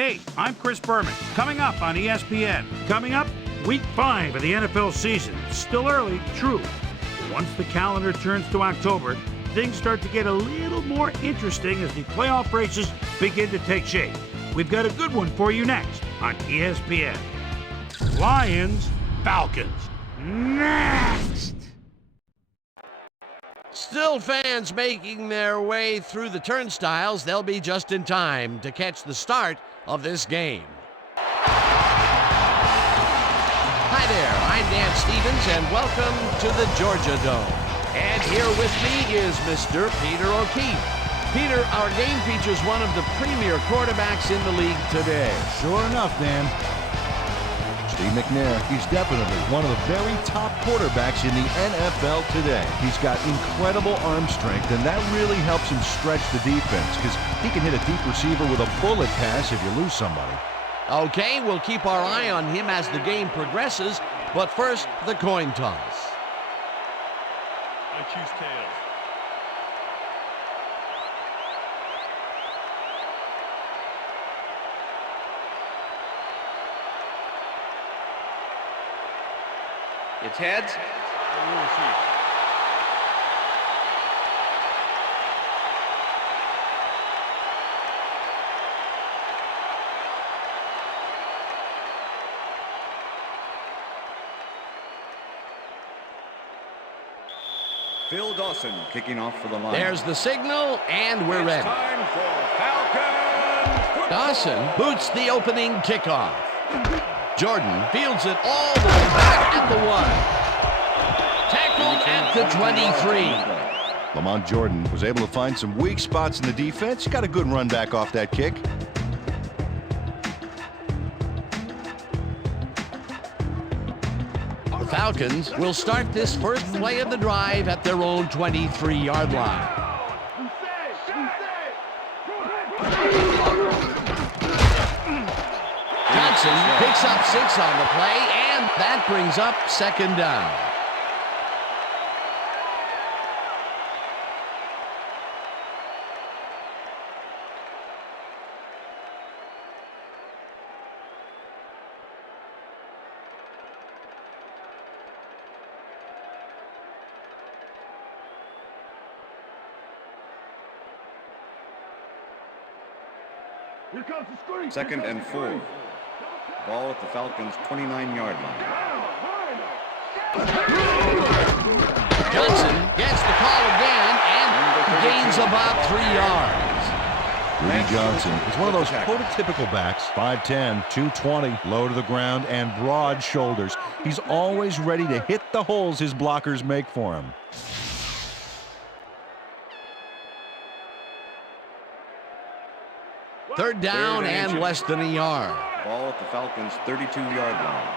Hey, I'm Chris Berman. Coming up on ESPN. Coming up, Week 5 of the NFL season. Still early, true. But once the calendar turns to October, things start to get a little more interesting as the playoff races begin to take shape. We've got a good one for you next on ESPN. Lions, Falcons. Next! Still fans making their way through the turnstiles. They'll be just in time to catch the start of this game. Hi there, I'm Dan Stevens, and welcome to the Georgia Dome. And here with me is Mr. Peter O'Keefe. Peter, our game features one of the premier quarterbacks in the league today. Sure enough, Dan. Steve McNair, he's definitely one of the very top quarterbacks in the NFL today. He's got incredible arm strength, and that really helps him stretch the defense because he can hit a deep receiver with a bullet pass if you lose somebody. Okay, we'll keep our eye on him as the game progresses, but first, the coin toss. I choose tails. It's heads. Phil Dawson kicking off for the Lions. There's the signal, and we're ready. Time for Falcons football. Dawson boots the opening kickoff. Jordan fields it all the way back at the 1. Tackled at the 23. Lamont Jordan was able to find some weak spots in the defense. Got a good run back off that kick. The Falcons will start this first play of the drive at their own 23-yard line. Johnson picks up 6 on the play, and that brings up second down. Second and 4. Ball at the Falcons' 29-yard line. Johnson gets the call again and gains about 3 yards. Rudy Johnson is one of those prototypical backs, 5'10", 220, low to the ground, and broad shoulders. He's always ready to hit the holes his blockers make for him. Third down and less than a yard. Ball at the Falcons' 32-yard line.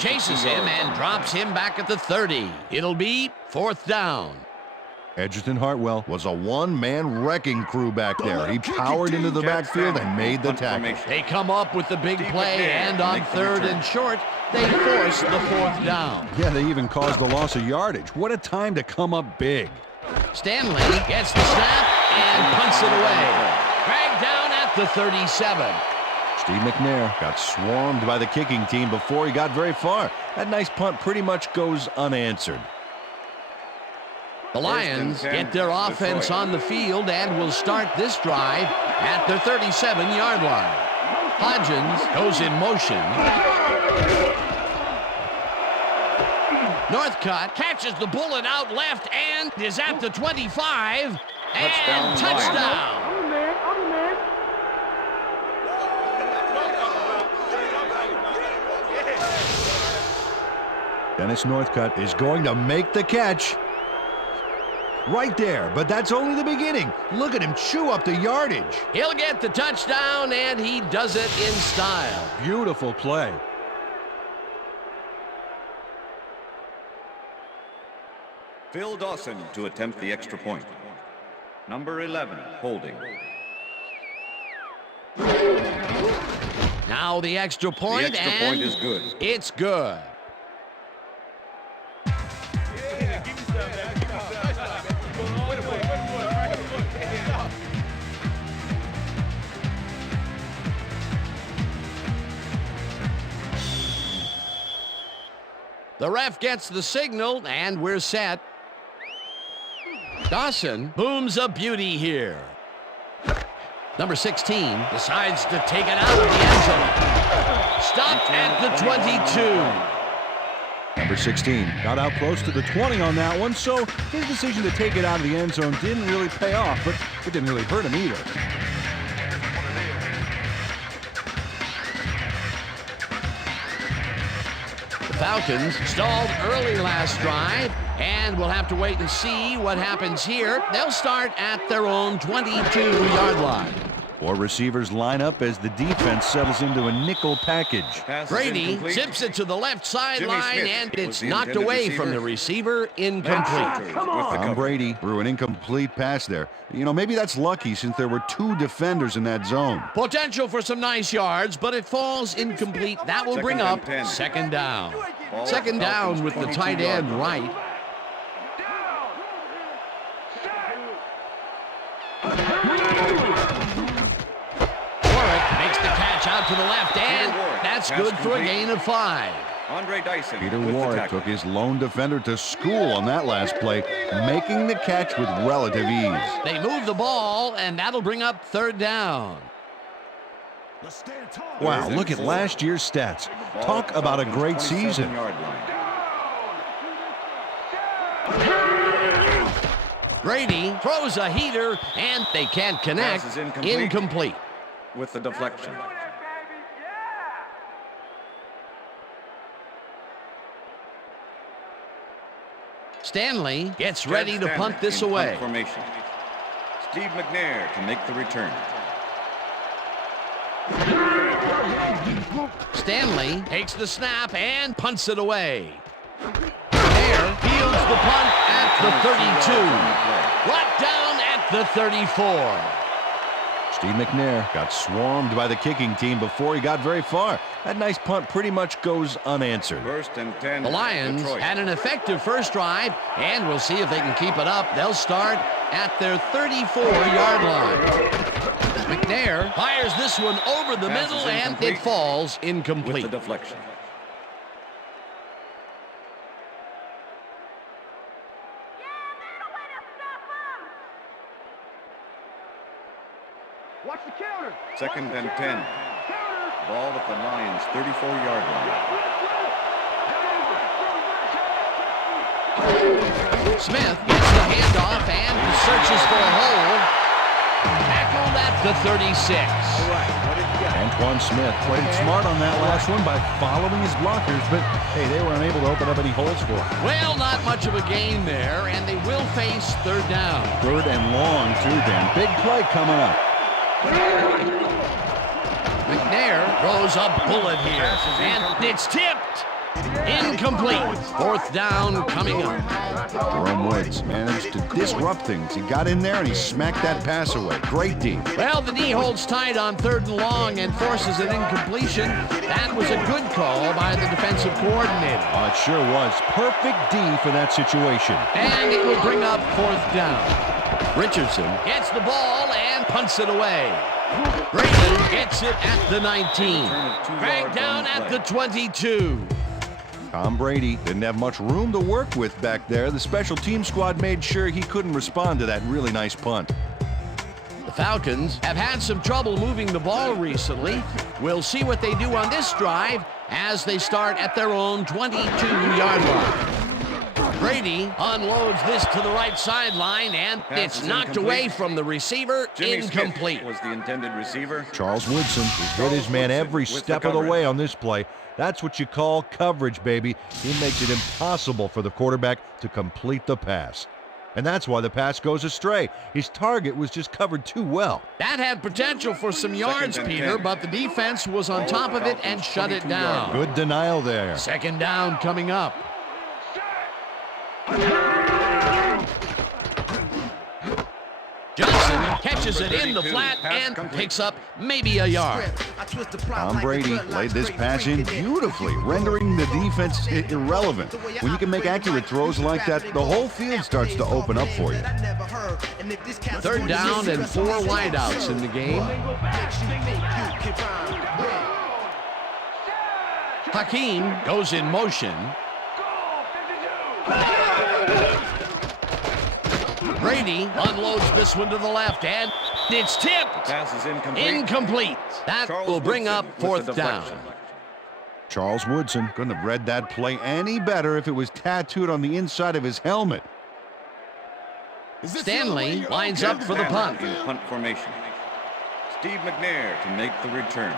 Chases him and drops him back at the 30. It'll be fourth down. Edgerton Hartwell was a one-man wrecking crew back there. He powered into the backfield and made the tackle. They come up with the big play, and on third and short, they force the fourth down. Yeah, they even caused the loss of yardage. What a time to come up big. Stanley gets the snap and punts it away. Dragged down at the 37. Steve McNair got swarmed by the kicking team before he got very far. That nice punt pretty much goes unanswered. The Lions get their offense on the field and will start this drive at their 37-yard line. Hodgins goes in motion. Northcutt catches the bullet out left and is at the 25. And touchdown. Dennis Northcutt is going to make the catch. Right there, but that's only the beginning. Look at him chew up the yardage. He'll get the touchdown, and he does it in style. Beautiful play. Phil Dawson to attempt the extra point. Number 11, holding. Now the extra point, The extra point is good. It's good. The ref gets the signal, and we're set. Dawson booms a beauty here. Number 16 decides to take it out of the end zone. Stopped at the 22. Number 16 got out close to the 20 on that one, so his decision to take it out of the end zone didn't really pay off, but it didn't really hurt him either. The Falcons stalled early last drive, and we'll have to wait and see what happens here. They'll start at their own 22-yard line. 4 receivers line up as the defense settles into a nickel package. Brady zips it to the left sideline, and it's knocked away from the receiver, incomplete. Tom Brady threw an incomplete pass there. You know, maybe that's lucky since there were 2 defenders in that zone. Potential for some nice yards, but it falls incomplete. That will bring up second down. Second down with the tight end right. Makes the catch out to the left, and that's good for a gain of 5. Peter Warrick took his lone defender to school on that last play, making the catch with relative ease. They move the ball, and that'll bring up third down. Wow, look at last year's stats. Talk about a great season. Brady throws a heater, and they can't connect. Incomplete. With the deflection. Stanley gets ready to punt this away. Formation. Steve McNair to make the return. Stanley takes the snap and punts it away. McNair fields the punt at the 32. Brought down at the 34. Steve McNair got swarmed by the kicking team before he got very far. That nice punt pretty much goes unanswered. First and 10. The Lions had an effective first drive, and we'll see if they can keep it up. They'll start at their 34-yard line. McNair fires this one over the middle, and it falls incomplete. With the deflection. Watch the counter. Second and 10. Ball at the Lions' 34-yard line. Smith gets the handoff and searches for a hole. Tackled at the 36. Antoine Smith played smart on that last one by following his blockers, but hey, they were unable to open up any holes for him. Well, not much of a gain there, and they will face third down. Third and long, too, Dan. Big play coming up. McNair throws a bullet here, and it's tipped. Incomplete. Fourth down coming up. Jerome Woods managed to disrupt things. He got in there and he smacked that pass away. Great D. Well, the D holds tight on third and long and forces an incompletion. That was a good call by the defensive coordinator. Oh, it sure was. Perfect D for that situation. And it will bring up fourth down. Richardson gets the ball and punts it away. Brady gets it at the 19. Dragged down at the 22. Tom Brady didn't have much room to work with back there. The special team squad made sure he couldn't respond to that really nice punt. The Falcons have had some trouble moving the ball recently. We'll see what they do on this drive as they start at their own 22-yard line. Brady unloads this to the right sideline, and it's knocked away from the receiver. Incomplete. Was the intended receiver. Charles Woodson hit his man every step of the way on this play. That's what you call coverage, baby. He makes it impossible for the quarterback to complete the pass. And that's why the pass goes astray. His target was just covered too well. That had potential for some yards, Peter, but the defense was on top of it and shut it down. Good denial there. Second down coming up. Johnson catches it in the flat and picks up maybe a yard. Tom Brady laid this pass in beautifully, rendering the defense irrelevant. When you can make accurate throws like that, the whole field starts to open up for you. Third down and 4 wideouts in the game. Hakeem goes in motion. Brady unloads this one to the left, and it's tipped. Pass is incomplete. Incomplete. That Charles will bring Woodson up with fourth the down. deflection. Charles Woodson couldn't have read that play any better if it was tattooed on the inside of his helmet. Stanley lines up for the punt. In punt formation. Steve McNair to make the return.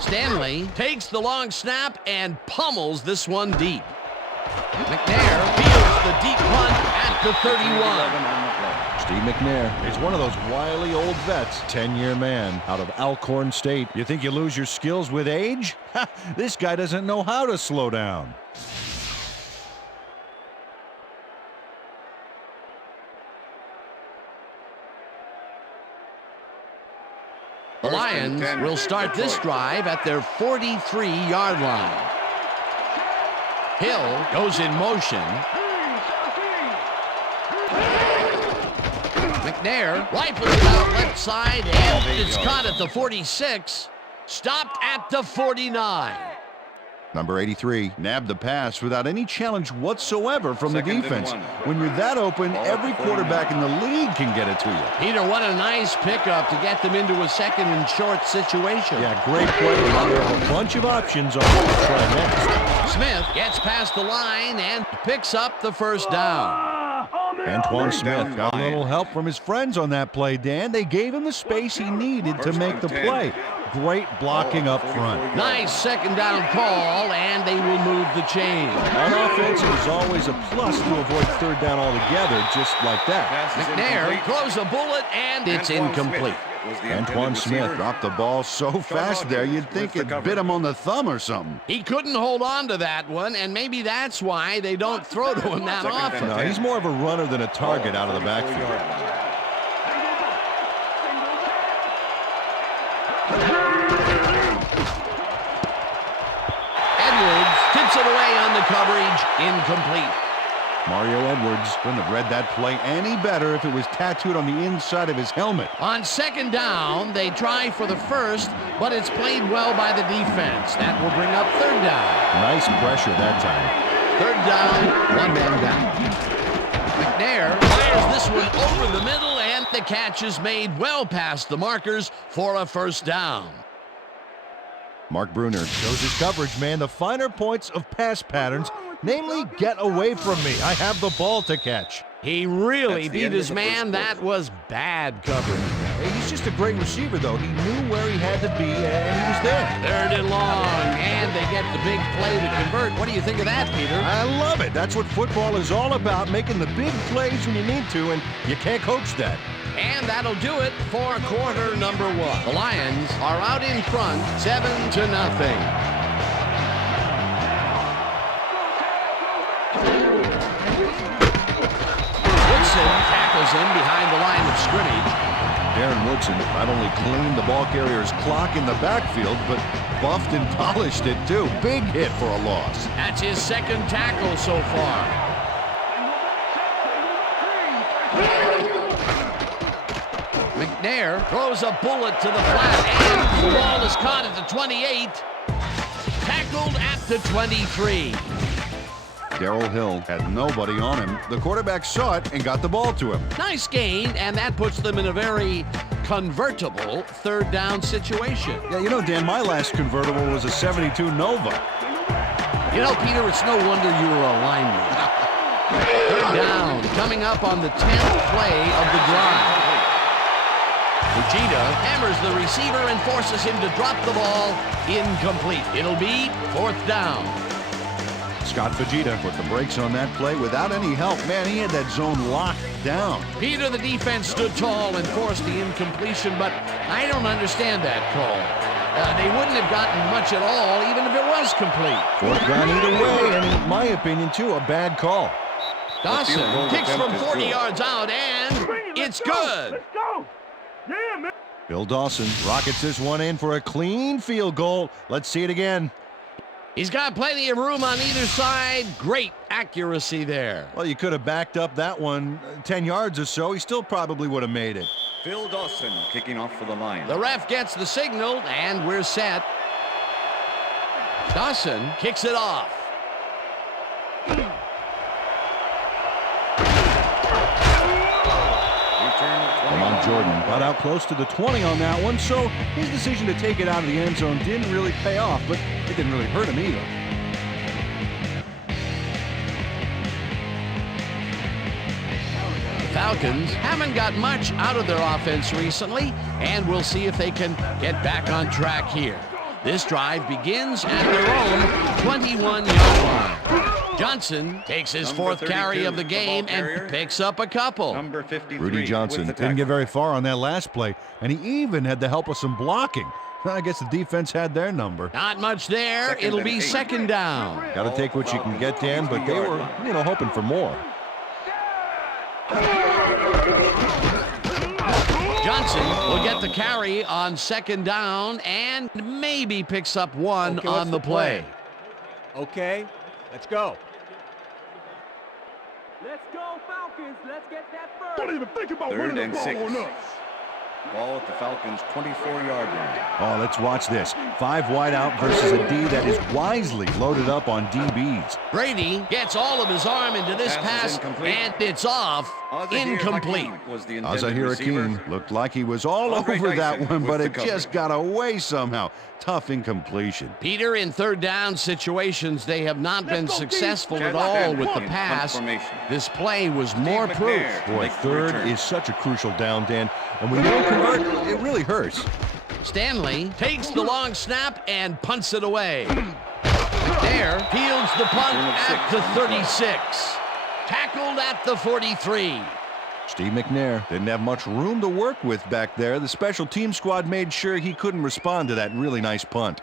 Stanley takes the long snap and pummels this one deep. McNair fields the deep punt at the 31. Steve McNair is one of those wily old vets, 10-year man out of Alcorn State. You think you lose your skills with age? This guy doesn't know how to slow down. The Lions will start this drive at their 43-yard line. Hill goes in motion. McNair rifles it out left side, and it's caught at the 46. Stopped at the 49. Number 83 nabbed the pass without any challenge whatsoever from the defense. When you're that open, every quarterback in the league can get it to you. Peter, what a nice pickup to get them into a second and short situation. Yeah, great play. There are a bunch of options on what to try next. Smith gets past the line and picks up the first down. Antoine Smith got a little help from his friends on that play, Dan. They gave him the space he needed to make the play. Great blocking up front. Nice second down call, and they will move the chain. On offense, it is always a plus to avoid third down altogether, just like that. McNair throws a bullet, and it's incomplete. Antoine Smith dropped the ball so fast there, you'd think it bit him on the thumb or something. He couldn't hold on to that one, and maybe that's why they don't throw to him that often. No, he's more of a runner than a target out of the backfield. Edwards tips it away on the coverage, incomplete. Mario Edwards couldn't have read that play any better if it was tattooed on the inside of his helmet. On second down, they try for the first, but it's played well by the defense. That will bring up third down. Nice pressure that time. Third down, one man down. McNair fires this one over the middle, and the catch is made well past the markers for a first down. Mark Bruner shows his coverage, man. The finer points of pass patterns, namely, get away from me. I have the ball to catch. He really beat his man. That was bad coverage. He's just a great receiver, though. He knew where he had to be, and he was there. Third and long, and they get the big play to convert. What do you think of that, Peter? I love it. That's what football is all about, making the big plays when you need to, and you can't coach that. And that'll do it for quarter number one. The Lions are out in front, 7-0. Woodson tackles him behind the line of scrimmage. Darren Woodson not only cleaned the ball carrier's clock in the backfield, but buffed and polished it, too. Big hit for a loss. That's his second tackle so far. McNair throws a bullet to the flat, and the ball is caught at the 28. Tackled at the 23. Darrell Hill had nobody on him. The quarterback saw it and got the ball to him. Nice gain, and that puts them in a very convertible third down situation. Yeah, you know, Dan, my last convertible was a 72 Nova. You know, Peter, it's no wonder you were a lineman. Third down, coming up on the 10th play of the drive. Fujita hammers the receiver and forces him to drop the ball. Incomplete. It'll be fourth down. Scott Fujita put the brakes on that play without any help. Man, he had that zone locked down. Peter, the defense stood tall and forced the incompletion, but I don't understand that call. They wouldn't have gotten much at all, even if it was complete. Fourth down either way, and in my opinion, too, a bad call. Dawson kicks from 40 yards out, and it's good. Let's go! Yeah, man! Bill Dawson rockets this one in for a clean field goal. Let's see it again. He's got plenty of room on either side. Great accuracy there. Well, you could have backed up that one 10 yards or so. He still probably would have made it. Phil Dawson kicking off for the Lions. The ref gets the signal, and we're set. Dawson kicks it off. Lamont Jordan got out close to the 20 on that one, so his decision to take it out of the end zone didn't really pay off, but it didn't really hurt him either. The Falcons haven't got much out of their offense recently, and we'll see if they can get back on track here. This drive begins at their own 21-yard line. Johnson takes his fourth carry of the game and picks up a couple. Number 53. Rudy Johnson didn't get very far on that last play, and he even had the help of some blocking. I guess the defense had their number. Not much there. It'll be second down. Got to take what you can get, Dan, but they were, hoping for more. Johnson will get the carry on second down and maybe picks up one on the play. Okay, let's go. Let's go, Falcons. Let's get that first. Don't even think about 3rd running and the 6. ball on us. Ball at the Falcons' 24-yard line. Oh, let's watch this. 5 wide out versus a D that is wisely loaded up on DBs. Brady gets all of his arm into this pass, and it's off. Incomplete. Azahir Hakeem looked like he was all over that one, but it just got away somehow. Tough incompletion. Peter, in third down situations, they have not been successful at all with the pass. This play was more proof. Boy, third is such a crucial down, Dan, and when you don't convert, it really hurts. Stanley takes the long snap and punts it away. McNair fields the punt at the 36. Tackled at the 43. Steve McNair didn't have much room to work with back there. The special team squad made sure he couldn't respond to that really nice punt.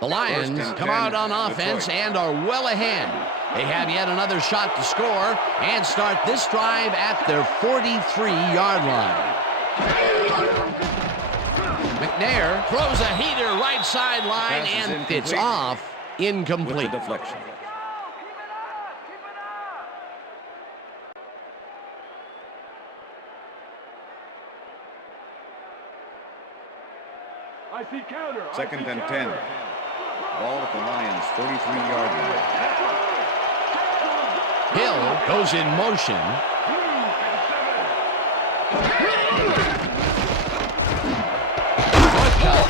The Lions come out on offense and are well ahead. They have yet another shot to score and start this drive at their 43-yard line. McNair throws a heater right sideline and it's off. Incomplete. With the deflection. I see counter. 2nd and 10. Ball at the Lions' 43-yard line. Hill goes in motion.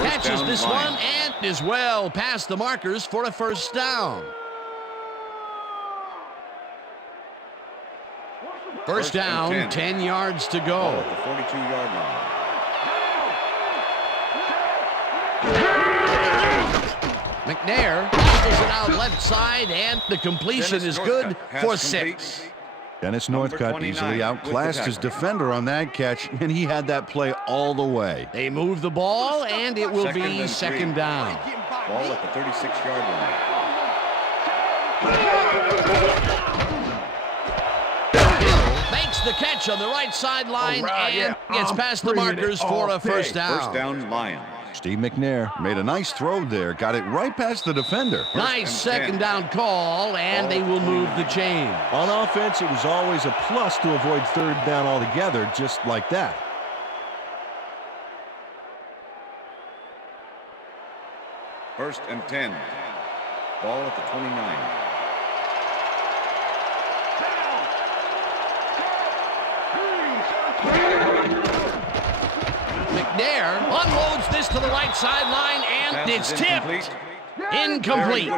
Catches this one and is well past the markers for a first down. First down, 10 yards to go. Ball at the 42-yard line. McNair pushes it out left side, and the completion is good for 6. Dennis Northcutt easily outclassed his defender on that catch, and he had that play all the way. They move the ball, and it will be second down. Ball at the 36-yard line. Hill makes the catch on the right sideline and gets past the markers for a first down. First down, Lions. Steve McNair made a nice throw there, got it right past the defender. Nice second down call, and they will move the chain. On offense, it was always a plus to avoid third down altogether, just like that. First and 10. Ball at the 29. McNair unloads this to the right sideline, and it's tipped. Incomplete.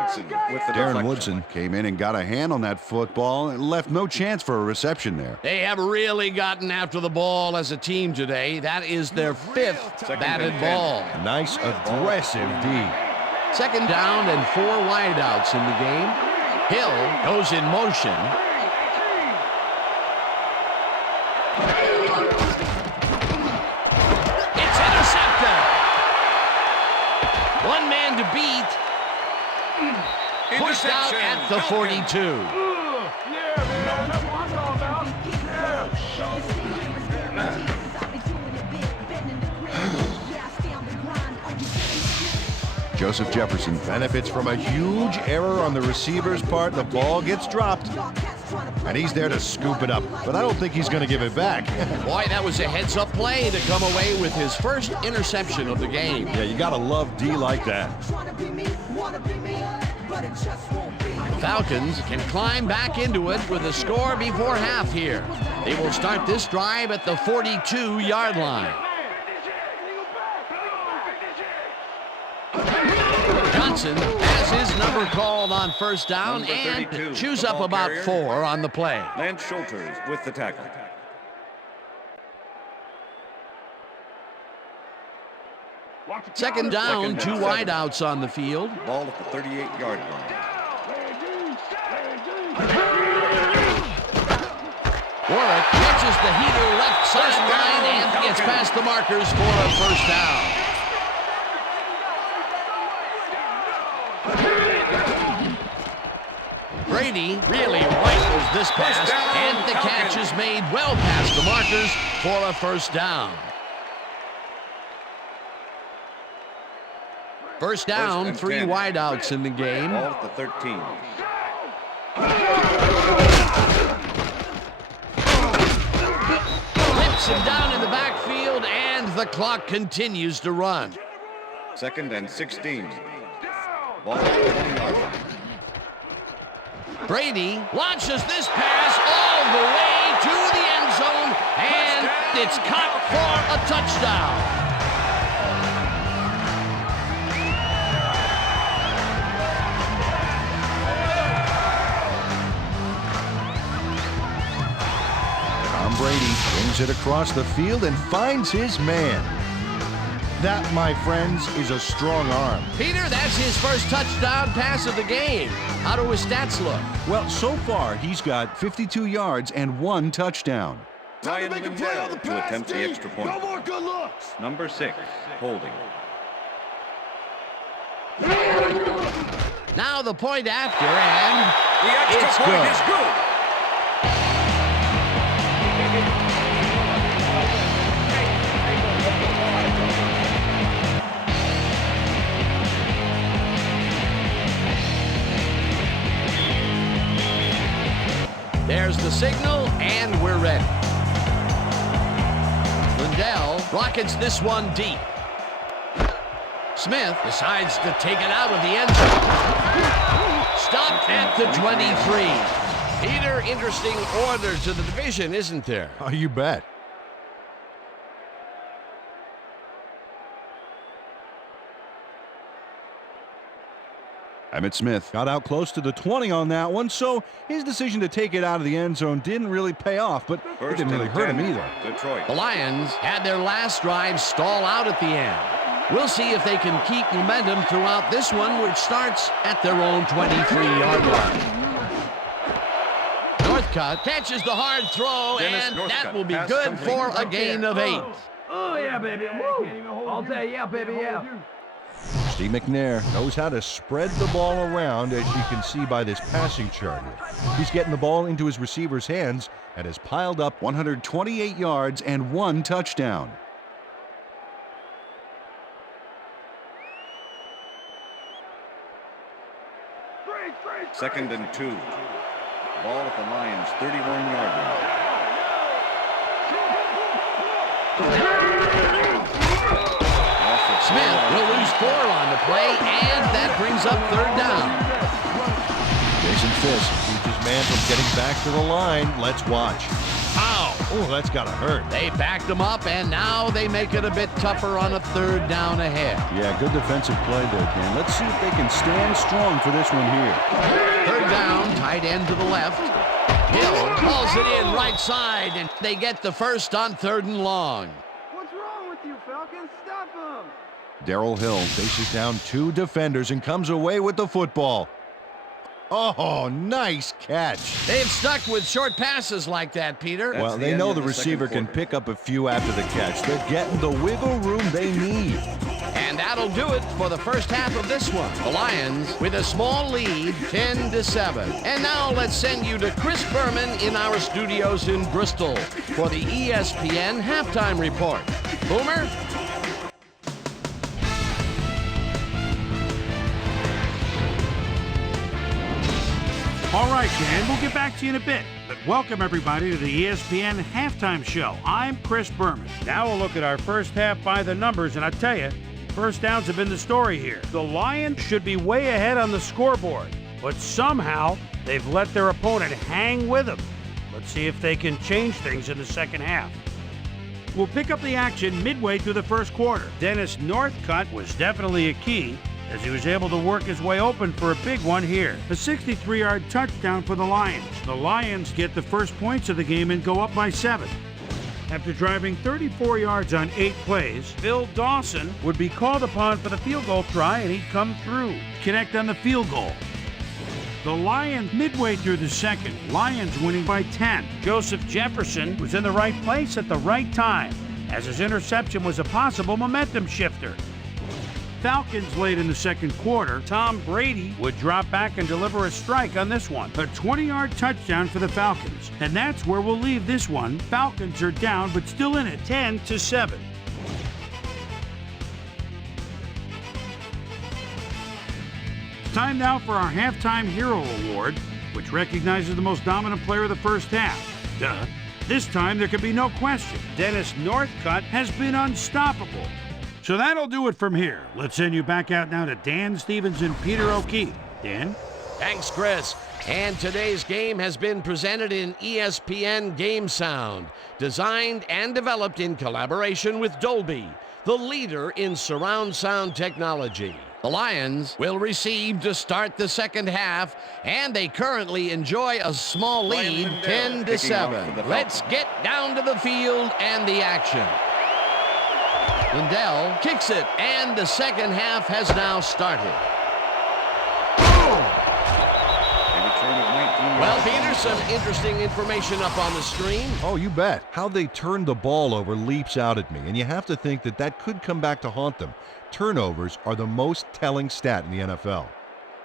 Darren Woodson came in and got a hand on that football and left no chance for a reception there. They have really gotten after the ball as a team today. That is their 5th batted ball. Nice aggressive D. Second down and 4 wideouts in the game. Hill goes in motion. It's intercepted. One man to beat. Pushed out at the 42. Joseph Jefferson benefits from a huge error on the receiver's part. The ball gets dropped. And he's there to scoop it up, but I don't think he's going to give it back. Boy, that was a heads-up play to come away with his first interception of the game. Yeah, you got to love D like that. Falcons can climb back into it with a score before half here. They will start this drive at the 42-yard line. Johnson has his number called on first down and chews up about 4 on the play. Lance Schulters with the tackle. Second down, 2 wideouts on the field. Ball at the 38-yard line. Warwick catches the heater left sideline and gets past the markers for a first down. Brady really rifles this pass, and the catch is made well past the markers for a first down. First down, 3 wideouts in the game. Ball at the 13. Flips him down in the backfield, and the clock continues to run. Second and 16. Ball at the 20-yard line. Brady launches this pass all the way to the end zone, and it's caught for a touchdown. Tom Brady brings it across the field and finds his man. That, my friends, is a strong arm. Peter, that's his first touchdown pass of the game. How do his stats look? Well, so far, he's got 52 yards and 1 touchdown. Ryan Lindell to attempt the extra point. No more good looks. Number 6, holding. Now the point after, and The extra it's point good. is good. There's the signal, and we're ready. Lindell rockets this one deep. Smith decides to take it out of the end zone. Stopped at the 23. Peter, interesting order to the division, isn't there? Oh, you bet. Emmitt Smith got out close to the 20 on that one, so his decision to take it out of the end zone didn't really pay off, but it didn't really hurt him either. Detroit. The Lions had their last drive stall out at the end. We'll see if they can keep momentum throughout this one, which starts at their own 23-yard line. Northcutt catches the hard throw, and that will be good for a gain of 8. Oh, yeah, baby. Woo. All day, yeah, baby, yeah. Steve McNair knows how to spread the ball around, as you can see by this passing chart. He's getting the ball into his receiver's hands and has piled up 128 yards and 1 touchdown. Second and 2. Ball at the Lions' 31-yard line. Smith will lose 4 on the play, and that brings up 3rd down. Jason Fisk keeps his man from getting back to the line. Let's watch. Ow! Oh, that's gotta hurt. They backed him up, and now they make it a bit tougher on a 3rd down ahead. Yeah, good defensive play there, Dan. Let's see if they can stand strong for this one here. 3rd down, tight end to the left. Hill hauls it in right side, and they get the first on 3rd and long. What's wrong with you, Falcons? Stop him. Darrell Hill faces down 2 defenders and comes away with the football. Oh, nice catch. They've stuck with short passes like that, Peter. Well, they know the receiver can pick up a few after the catch. They're getting the wiggle room they need. And that'll do it for the first half of this one. The Lions with a small lead, 10-7. And now let's send you to Chris Berman in our studios in Bristol for the ESPN Halftime Report. Boomer? All right, Dan, we'll get back to you in a bit. But welcome, everybody, to the ESPN Halftime Show. I'm Chris Berman. Now we'll look at our first half by the numbers, and I tell you, first downs have been the story here. The Lions should be way ahead on the scoreboard, but somehow they've let their opponent hang with them. Let's see if they can change things in the second half. We'll pick up the action midway through the first quarter. Dennis Northcutt was definitely a key, as he was able to work his way open for a big one here. A 63-yard touchdown for the Lions. The Lions get the first points of the game and go up by 7. After driving 34 yards on 8 plays, Phil Dawson would be called upon for the field goal try, and he'd come through, connect on the field goal. The Lions midway through the second, Lions winning by 10. Joseph Jefferson was in the right place at the right time, as his interception was a possible momentum shifter. Falcons late in the second quarter, Tom Brady would drop back and deliver a strike on this one. A 20-yard touchdown for the Falcons. And that's where we'll leave this one. Falcons are down, but still in it, 10-7. Time now for our Halftime Hero Award, which recognizes the most dominant player of the first half. Duh. This time there can be no question. Dennis Northcutt has been unstoppable. So that'll do it from here. Let's send you back out now to Dan Stevens and Peter O'Keefe. Dan? Thanks, Chris. And today's game has been presented in ESPN Game Sound, designed and developed in collaboration with Dolby, the leader in surround sound technology. The Lions will receive to start the second half, and they currently enjoy a small lead, 10-7. Let's get down to the field and the action. Lindell kicks it, and the second half has now started. Well, Peter, some interesting information up on the screen. Oh, you bet. How they turned the ball over leaps out at me, and you have to think that that could come back to haunt them. Turnovers are the most telling stat in the NFL.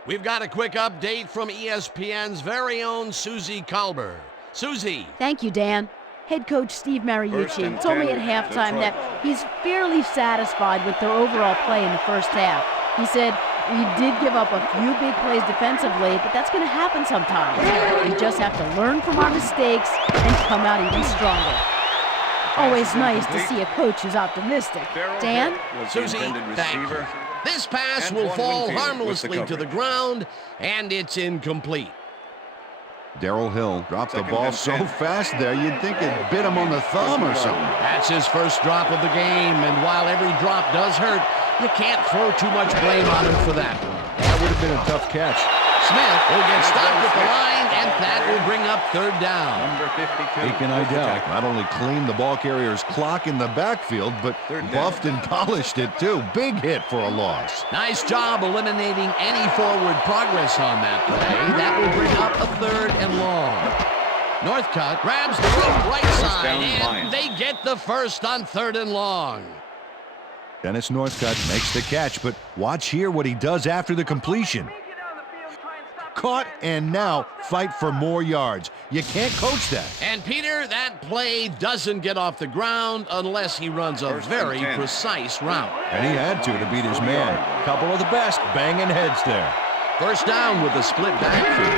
We've got a quick update from ESPN's very own Susie Colbert. Susie. Thank you, Dan. Head coach Steve Mariucci told me at halftime that he's fairly satisfied with their overall play in the first half. He said, we did give up a few big plays defensively, but that's going to happen sometimes. We just have to learn from our mistakes and come out even stronger. Always nice to see a coach who's optimistic. Dan? Susie, thank you. This pass will fall harmlessly to the ground, and it's incomplete. Darrell Hill dropped the ball so fast there, you'd think it bit him on the thumb or something. That's his first drop of the game, and while every drop does hurt, you can't throw too much blame on him for that. That would have been a tough catch. Smith will get stopped at the line, and that will bring up third down. Aiken Idell not only cleaned the ball carrier's clock in the backfield, but buffed and polished it too. Big hit for a loss. Nice job eliminating any forward progress on that play. That will bring up a third and long. Northcutt grabs the right side, and they get the first on third and long. Dennis Northcutt makes the catch, but watch here what he does after the completion. Caught, and now fight for more yards. You can't coach that. And Peter, that play doesn't get off the ground unless he runs a very precise route. And he had to beat his man. Couple of the best banging heads there. First down with a split backfield.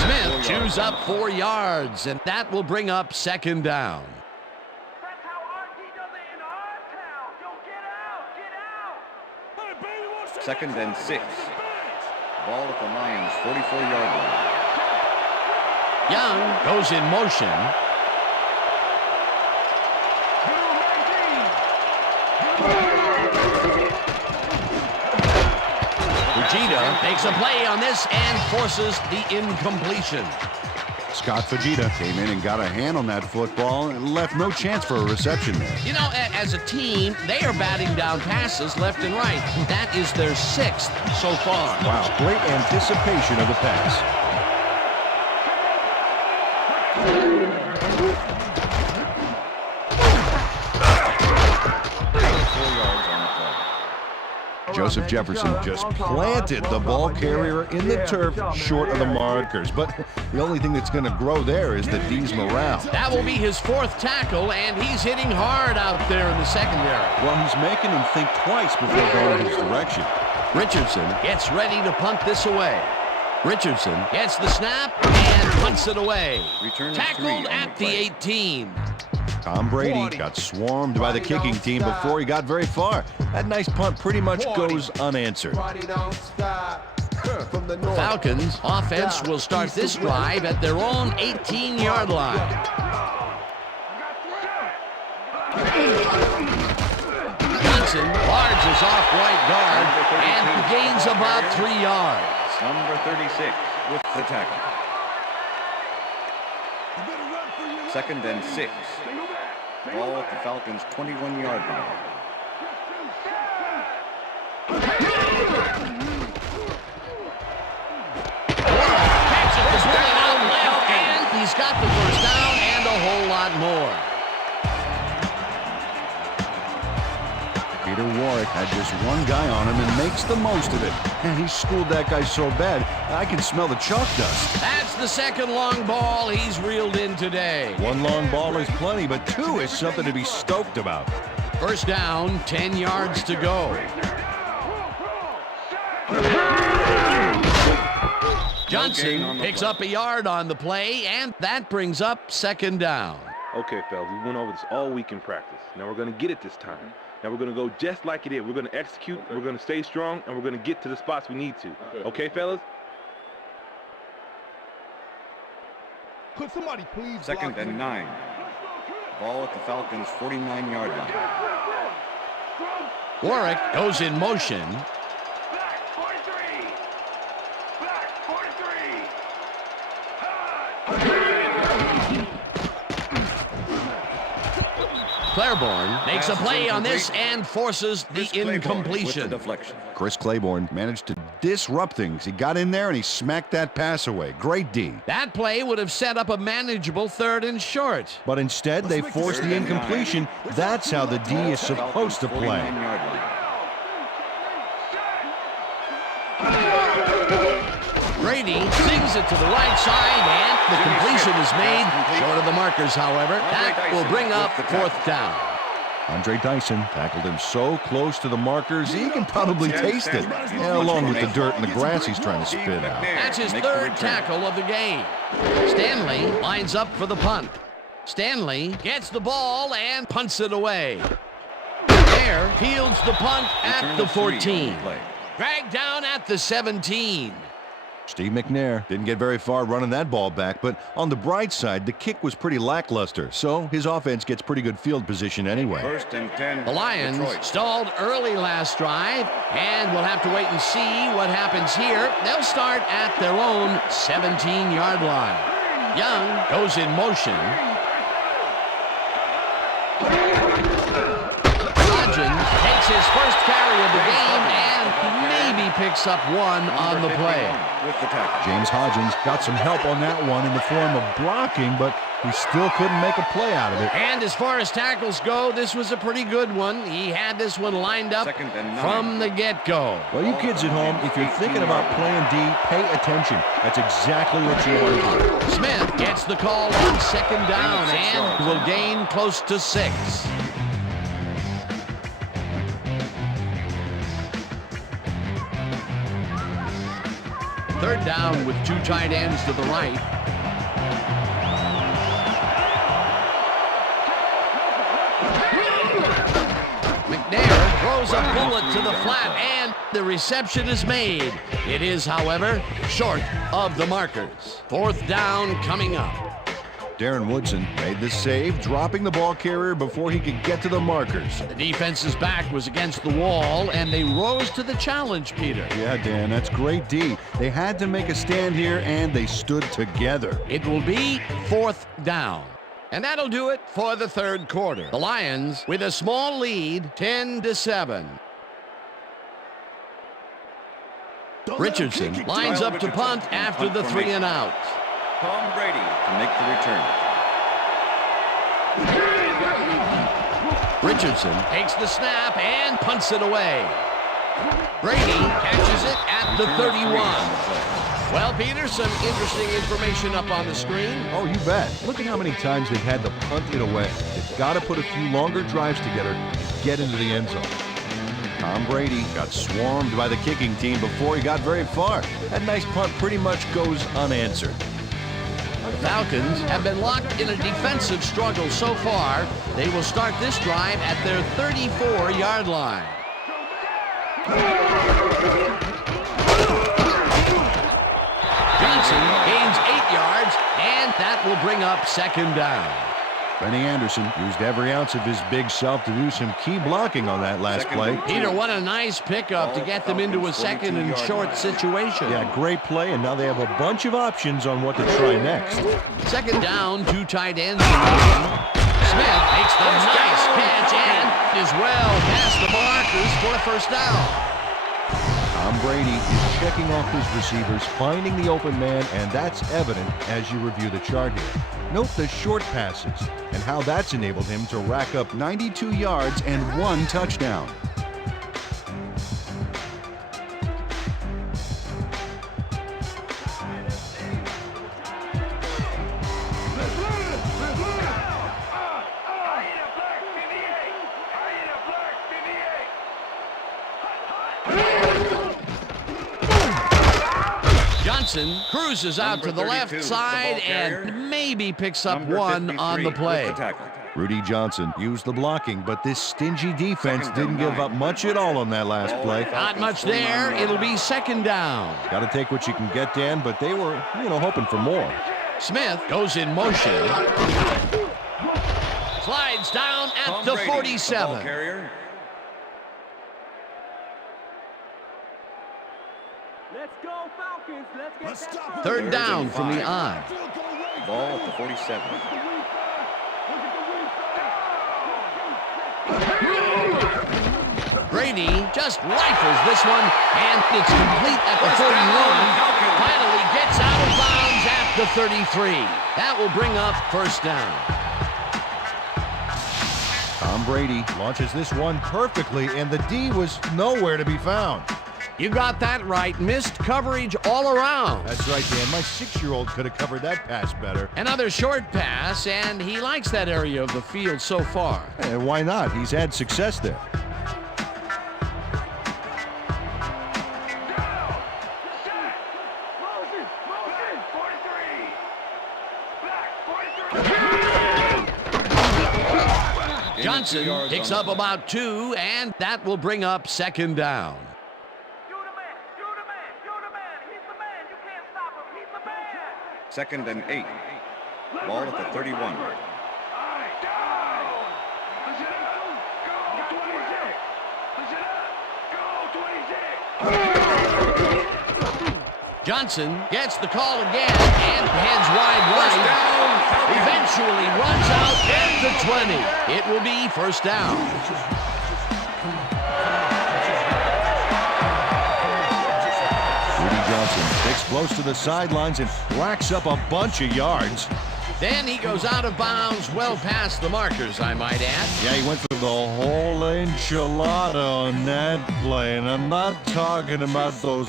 Smith chews up 4 yards, and that will bring up second down. Second and 6. Ball at the Lions' 44-yard line. Young goes in motion. Fujita makes a play on this and forces the incompletion. Scott Fujita came in and got a hand on that football and left no chance for a reception there. You know, as a team, they are batting down passes left and right. That is their 6th so far. Wow, great anticipation of the pass. Joseph Jefferson just planted the ball carrier in the turf short of the markers. But the only thing that's going to grow there is the D's morale. That will be his 4th tackle, and he's hitting hard out there in the secondary. Well, he's making them think twice before going his direction. Richardson gets ready to punt this away. Richardson gets the snap and punts it away. Return of Tackled 3 on at the the play. 18. Tom Brady got swarmed by the kicking team before he got very far. That nice punt pretty much goes unanswered. Falcons offense will start this drive at their own 18-yard line. Johnson barges off right guard and gains about 3 yards. Number 36 with the tackle. 2nd and 6. Ball at the Falcons' 21-yard line. Catches the ball out left, and he's got the first down and a whole lot more. Peter Warwick had just one guy on him and makes the most of it. And he schooled that guy so bad, I can smell the chalk dust. That's the second long ball he's reeled in today. One long ball is plenty, but 2 is something to be stoked about. First down, 10 yards to go. Johnson picks up a yard on the play, and that brings up 2nd down. Okay, fellas, we went over this all week in practice. Now we're going to get it this time. Now we're going to go just like it is. We're going to execute, we're going to stay strong, and we're going to get to the spots we need to. Okay, fellas? Could somebody please 2nd and 9. Ball at the Falcons' 49-yard line. Warwick goes in motion. Claiborne makes a play on this and forces the incompletion. Chris Claiborne managed to disrupt things. He got in there and he smacked that pass away. Great D. That play would have set up a manageable 3rd and short. But instead, they forced the incompletion. That's how the D is supposed to play. Brady sings it to the right side, and the completion is made short of the markers, however. That will bring up 4th down. Andre Dyson tackled him so close to the markers, he can probably taste it, along with the dirt and the grass he's trying to spit out. That's his 3rd tackle of the game. Stanley lines up for the punt. Stanley gets the ball and punts it away. There fields the punt at the 14. Dragged down at the 17. Steve McNair didn't get very far running that ball back, but on the bright side, the kick was pretty lackluster, so his offense gets pretty good field position anyway. 1st and 10. The Lions stalled early last drive, and we'll have to wait and see what happens here. They'll start at their own 17-yard line. Young goes in motion. Hodgins takes his first carry of the game and maybe picks up 1 on the play. James Hodgins got some help on that one in the form of blocking, but he still couldn't make a play out of it. And as far as tackles go, this was a pretty good one. He had this one lined up from the get-go. Well, you kids at home, if you're thinking about playing D, pay attention. That's exactly what you want to do. Smith gets the call on 2nd down and will gain close to 6. Third down with 2 tight ends to the right. McNair throws a bullet to the flat, and the reception is made. It is, however, short of the markers. 4th down coming up. Darren Woodson made the save, dropping the ball carrier before he could get to the markers. The defense's back was against the wall, and they rose to the challenge, Peter. Yeah, Dan, that's great D. They had to make a stand here, and they stood together. It will be 4th down. And that'll do it for the 3rd quarter. The Lions with a small lead, 10-7. Richardson lines up to punt after the 3 and out. Tom Brady to make the return. Richardson takes the snap and punts it away. Brady catches it at the 31. Well, Peter, some interesting information up on the screen. Oh, you bet. Look at how many times they've had to punt it away. They've got to put a few longer drives together to get into the end zone. Tom Brady got swarmed by the kicking team before he got very far. That nice punt pretty much goes unanswered. The Falcons have been locked in a defensive struggle so far. They will start this drive at their 34-yard line. Johnson gains 8 yards, and that will bring up second down. Benny Anderson used every ounce of his big self to do some key blocking on that last play. Peter, what a nice pickup to get them into a second and short situation. Yeah, great play, and now they have a bunch of options on what to try next. Second down, 2 tight ends. Smith makes the nice catch and is well past the markers for a first down. Tom Brady is checking off his receivers, finding the open man, and that's evident as you review the chart here. Note the short passes and how that's enabled him to rack up 92 yards and 1 touchdown. Johnson cruises out to the left side and maybe picks up 1 on the play. Rudy Johnson used the blocking, but this stingy defense didn't give up much at all on that last play. Not much there. It'll be second down. Got to take what you can get, Dan, but they were, hoping for more. Smith goes in motion. Slides down at the 47. Let's go, Falcons. Let's get that. Third down from the I. Ball at the 47. Brady just rifles this one, and it's complete at the 31. Finally gets out of bounds at the 33. That will bring up first down. Tom Brady launches this one perfectly, and the D was nowhere to be found. You got that right. Missed coverage all around. That's right, Dan. My 6-year-old could have covered that pass better. Another short pass, and he likes that area of the field so far. And why not? He's had success there. Johnson picks up about 2, and that will bring up second down. Second and 8. Ball at the 31. Johnson gets the call again and heads wide right. Eventually runs out at the 20. It will be first down. Johnson sticks close to the sidelines and racks up a bunch of yards. Then he goes out of bounds well past the markers, I might add. Yeah, he went for the whole enchilada on that play, and I'm not talking about those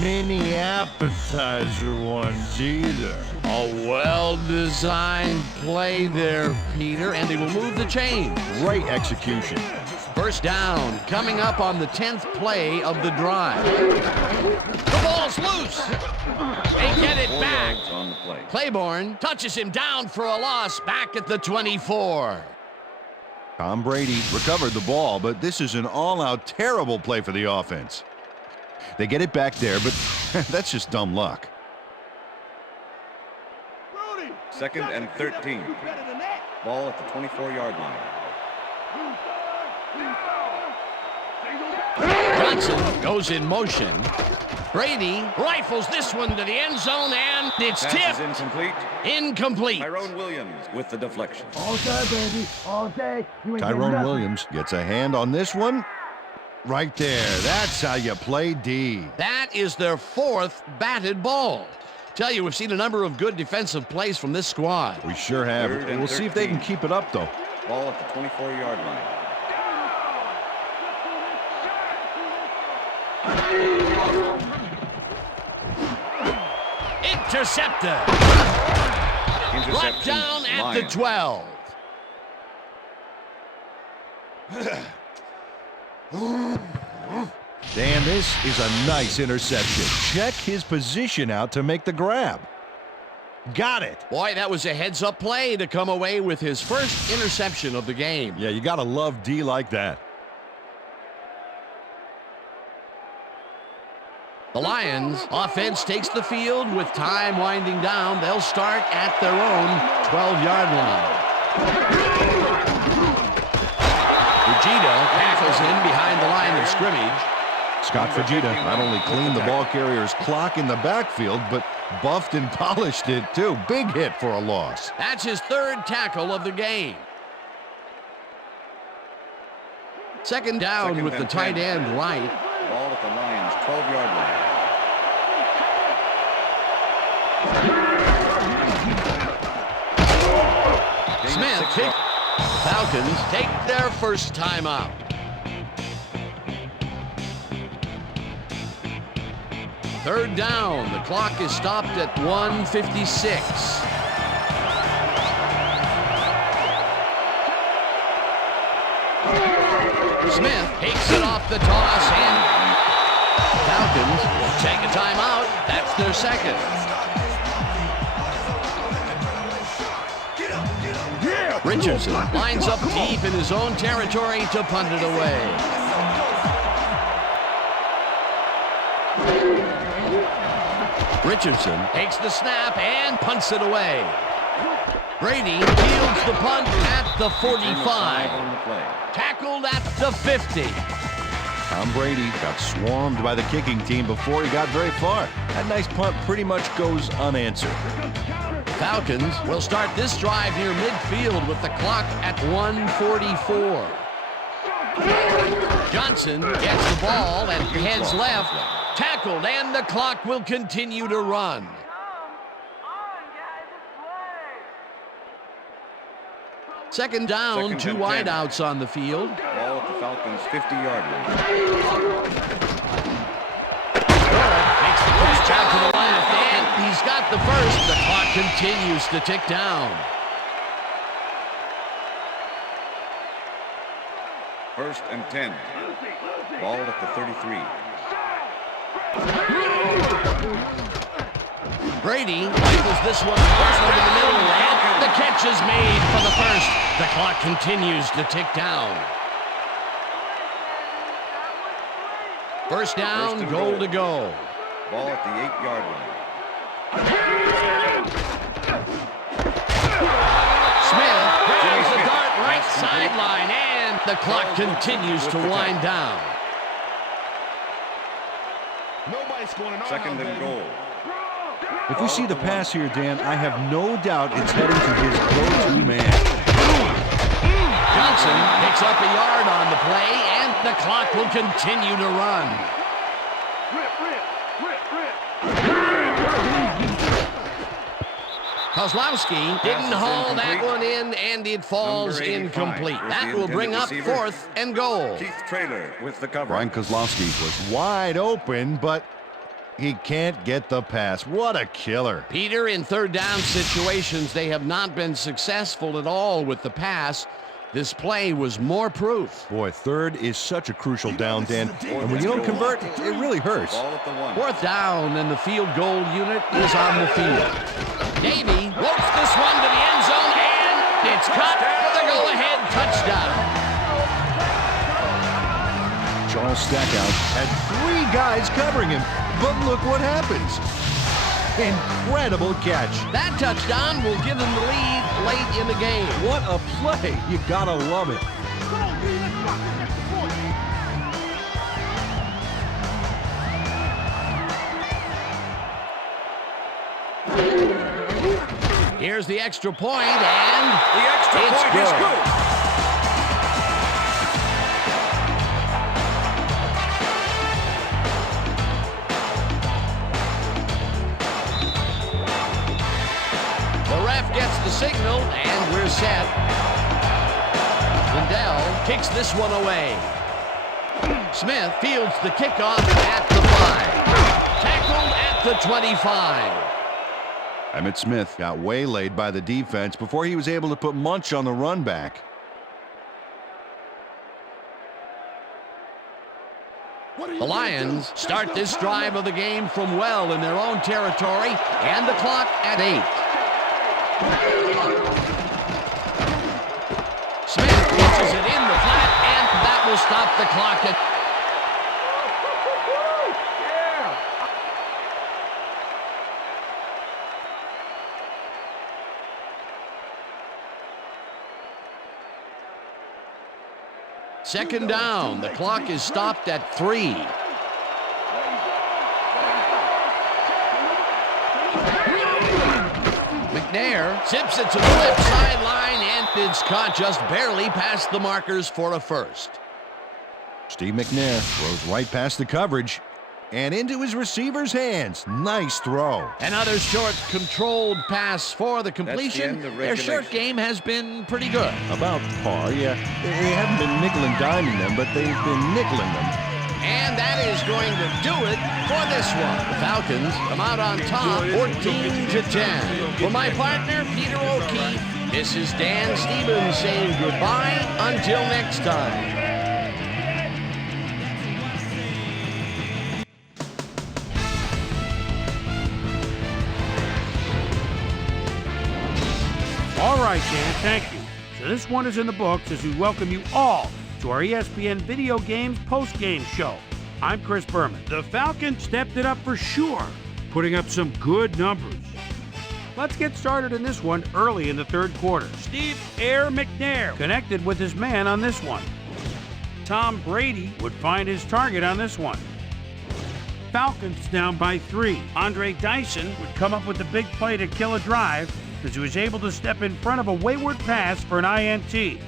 mini appetizer ones either. A well-designed play there, Peter, and they will move the chain. Great execution. First down, coming up on the 10th play of the drive. The ball's loose. They get it back. On the play. Claiborne touches him down for a loss back at the 24. Tom Brady recovered the ball, but this is an all-out terrible play for the offense. They get it back there, but that's just dumb luck. Second and 13. Ball at the 24-yard line. Johnson goes in motion. Brady rifles this one to the end zone, and it's tipped. Incomplete. Incomplete. Tyrone Williams with the deflection. All day, baby. All day. Tyrone Williams gets a hand on this one. Right there. That's how you play D. That is their 4th batted ball. Tell you, we've seen a number of good defensive plays from this squad. We sure have. We'll see if they can keep it up, though. Ball at the 24-yard line. Intercepted. Brought down at the 12. Dan, this is a nice interception. Check his position out to make the grab. Got it. Boy, that was a heads-up play to come away with his first interception of the game. Yeah, you got to love D like that. The Lions offense takes the field with time winding down. They'll start at their own 12-yard line. Fujita tackles in behind the line of scrimmage. Scott Fujita not only cleaned the ball carrier's clock in the backfield, but buffed and polished it too. Big hit for a loss. That's his third tackle of the game. Second down with the tight end right. Ball at the Lions' 12-yard line. Smith, Falcons take their first time out. Third down. The clock is stopped at 1:56. Smith takes it off the toss, and Falcons will take a timeout. That's their second. Richardson lines up deep in his own territory to punt it away. Richardson takes the snap and punts it away. Brady fields the punt at the 45. Tackled at the 50. Tom Brady got swarmed by the kicking team before he got very far. That nice punt pretty much goes unanswered. Falcons will start this drive near midfield with the clock at 1:44. Johnson gets the ball and heads left. Tackled, and the clock will continue to run. Second down, two wideouts on the field. Ball at the Falcons' 50-yard line. Makes the catch out to the left, and he's got the first. The clock continues to tick down. First and 10. Ball at the 33. Brady rifles this one first over the middle, and the catch is made for the first. The clock continues to tick down. First down, goal to go. Ball at the 8-yard line. Smith throws the dart right sideline, and the clock continues to wind down. Second and goal. If we see the pass here, Dan, I have no doubt it's heading to his go-to man. Johnson picks up a yard on the play, and the clock will continue to run. Kozlowski didn't haul that one in, and it falls incomplete. That will bring up fourth and goal. Keith Traylor with the cover. Brian Kozlowski was wide open, but he can't get the pass. What a killer. Peter, in third down situations, they have not been successful at all with the pass. This play was more proof. Boy, third is such a crucial down, Dan. And when you don't convert, it really hurts. Fourth down, and the field goal unit is on the field. Davey ropes this one to the end zone, and it's caught for the go-ahead touchdown. Charles Stackhouse had 3 guys covering him, but look what happens. Incredible catch. That touchdown will give them the lead late in the game. What a play. You gotta love it. Here's the extra point, and the extra point is good. Gets the signal, and we're set. Lindell kicks this one away. Smith fields the kickoff at the 5. Tackled at the 25. Emmitt Smith got waylaid by the defense before he was able to put Munch on the run back. The Lions start this drive of the game from well in their own territory, and the clock at 8. Smith pitches it in the flat, and that will stop the clock at... Second down. The clock is stopped at 3. McNair zips it to the left sideline, and it's caught just barely past the markers for a first. Steve McNair throws right past the coverage and into his receiver's hands. Nice throw. Another short, controlled pass for the completion. Their short game has been pretty good. About par, yeah. They haven't been nickel and diming them, but they've been nickeling them. And that is going to do it for this one. The Falcons come out on top, 14-10. For my partner, Peter O'Keefe, this is Dan Stevens saying goodbye until next time. All right, Dan, thank you. So this one is in the books as we welcome you all to our ESPN Video Games post-game show. I'm Chris Berman. The Falcons stepped it up for sure, putting up some good numbers. Let's get started in this one early in the third quarter. Steve Air McNair connected with his man on this one. Tom Brady would find his target on this one. Falcons down by 3. Andre Dyson would come up with the big play to kill a drive as he was able to step in front of a wayward pass for an INT.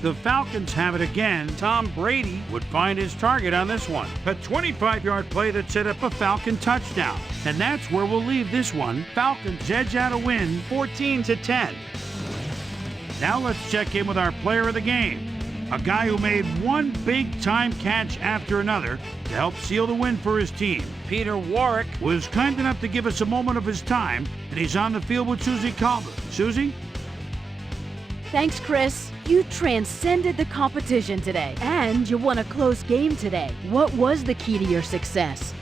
The Falcons have it again. Tom Brady would find his target on this one. A 25-yard play that set up a Falcon touchdown. And that's where we'll leave this one. Falcons edge out a win, 14-10. Now let's check in with our player of the game. A guy who made one big-time catch after another to help seal the win for his team. Peter Warwick was kind enough to give us a moment of his time, and he's on the field with Susie Colbert. Susie? Thanks, Chris. You transcended the competition today, and you won a close game today. What was the key to your success?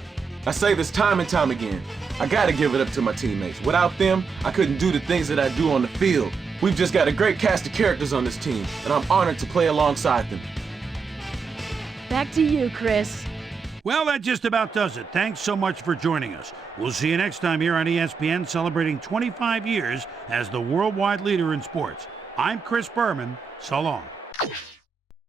I say this time and time again. I gotta give it up to my teammates. Without them, I couldn't do the things that I do on the field. We've just got a great cast of characters on this team, and I'm honored to play alongside them. Back to you, Chris. Well, that just about does it. Thanks so much for joining us. We'll see you next time here on ESPN, celebrating 25 years as the worldwide leader in sports. I'm Chris Berman. So long.